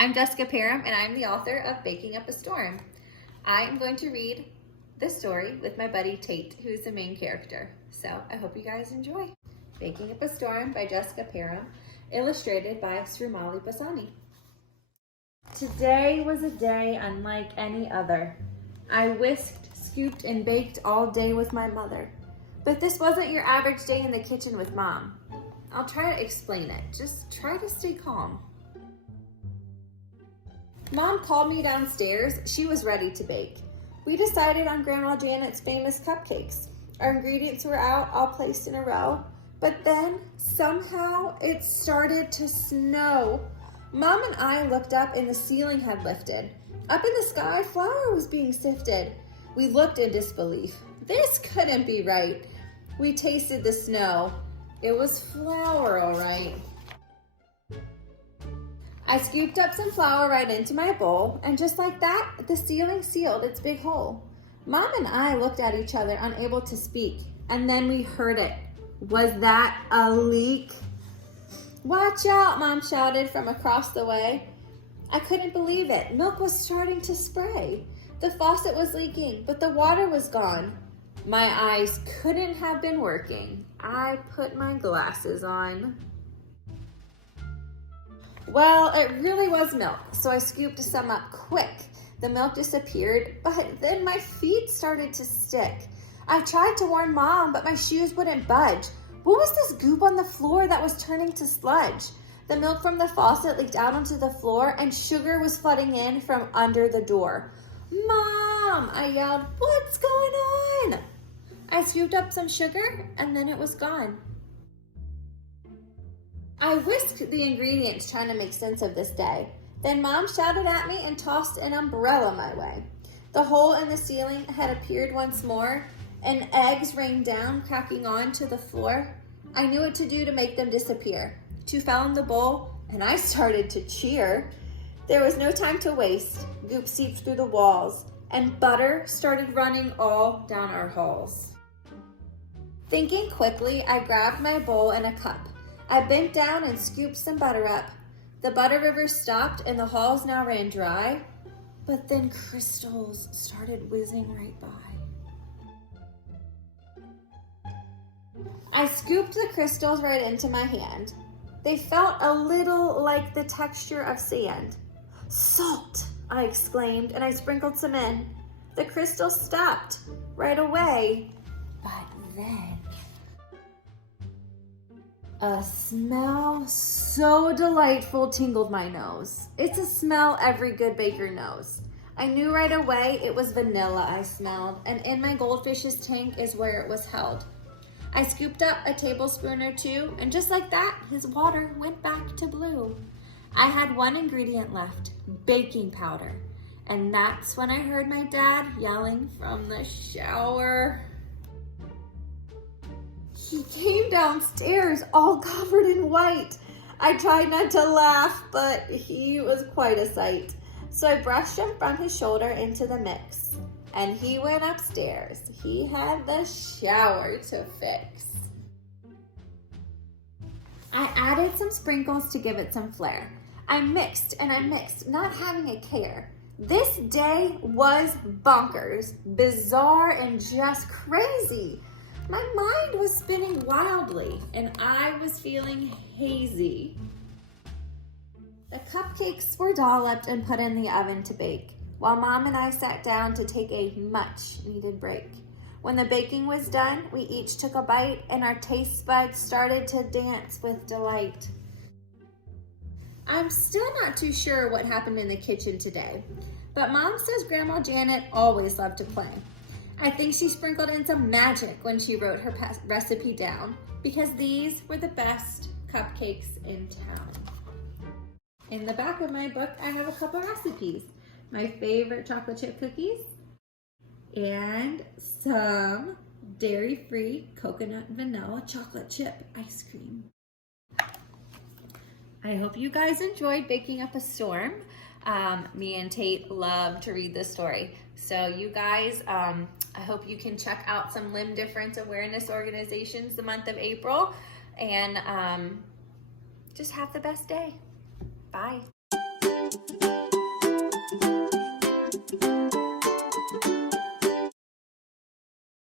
I'm Jessica Parham, and I'm the author of Baking Up a Storm. I am going to read this story with my buddy Tate, who is the main character. So I hope you guys enjoy. Baking Up a Storm by Jessica Parham, illustrated by Srimalie Bassani. Today was a day unlike any other. I whisked, scooped, and baked all day with my mother. But this wasn't your average day in the kitchen with Mom. I'll try to explain it. Just try to stay calm. Mom called me downstairs. She was ready to bake. We decided on Grandma Janet's famous cupcakes. Our ingredients were out, all placed in a row. But then, somehow, it started to snow. Mom and I looked up and the ceiling had lifted. Up in the sky, flour was being sifted. We looked in disbelief. This couldn't be right. We tasted the snow. It was flour, all right. I scooped up some flour right into my bowl, and just like that, the ceiling sealed its big hole. Mom and I looked at each other, unable to speak, and then we heard it. Was that a leak? Watch out, Mom shouted from across the way. I couldn't believe it. Milk was starting to spray. The faucet was leaking, but the water was gone. My eyes couldn't have been working. I put my glasses on. Well, it really was milk, so I scooped some up quick. The milk disappeared, but then my feet started to stick. I tried to warn Mom, but my shoes wouldn't budge. What was this goop on the floor that was turning to sludge? The milk from the faucet leaked out onto the floor, and sugar was flooding in from under the door. Mom, I yelled, what's going on? I scooped up some sugar, and then it was gone. I whisked the ingredients trying to make sense of this day. Then Mom shouted at me and tossed an umbrella my way. The hole in the ceiling had appeared once more, and eggs rained down, cracking onto the floor. I knew what to do to make them disappear. 2 fell in the bowl, and I started to cheer. There was no time to waste. Goop seeped through the walls, and butter started running all down our halls. Thinking quickly, I grabbed my bowl and a cup. I bent down and scooped some butter up. The butter river stopped and the halls now ran dry, but then crystals started whizzing right by. I scooped the crystals right into my hand. They felt a little like the texture of sand. Salt, I exclaimed, and I sprinkled some in. The crystals stopped right away, but then a smell so delightful tingled my nose. It's a smell every good baker knows. I knew right away it was vanilla I smelled, and in my goldfish's tank is where it was held. I scooped up a tablespoon or 2, and just like that, his water went back to blue. I had one ingredient left, baking powder, and that's when I heard my dad yelling from the shower. He came downstairs all covered in white. I tried not to laugh, but he was quite a sight. So I brushed him from his shoulder into the mix, and he went upstairs. He had the shower to fix. I added some sprinkles to give it some flair. I mixed and I mixed, not having a care. This day was bonkers, bizarre, and just crazy. My mind was spinning wildly, and I was feeling hazy. The cupcakes were dolloped and put in the oven to bake, while Mom and I sat down to take a much-needed break. When the baking was done, we each took a bite, and our taste buds started to dance with delight. I'm still not too sure what happened in the kitchen today, but Mom says Grandma Janet always loved to play. I think she sprinkled in some magic when she wrote her recipe down, because these were the best cupcakes in town. In the back of my book, I have a couple recipes. My favorite chocolate chip cookies and some dairy-free coconut vanilla chocolate chip ice cream. I hope you guys enjoyed Baking Up a Storm. Me and Tate love to read this story. So you guys, I hope you can check out some limb difference awareness organizations the month of April, and just have the best day. Bye.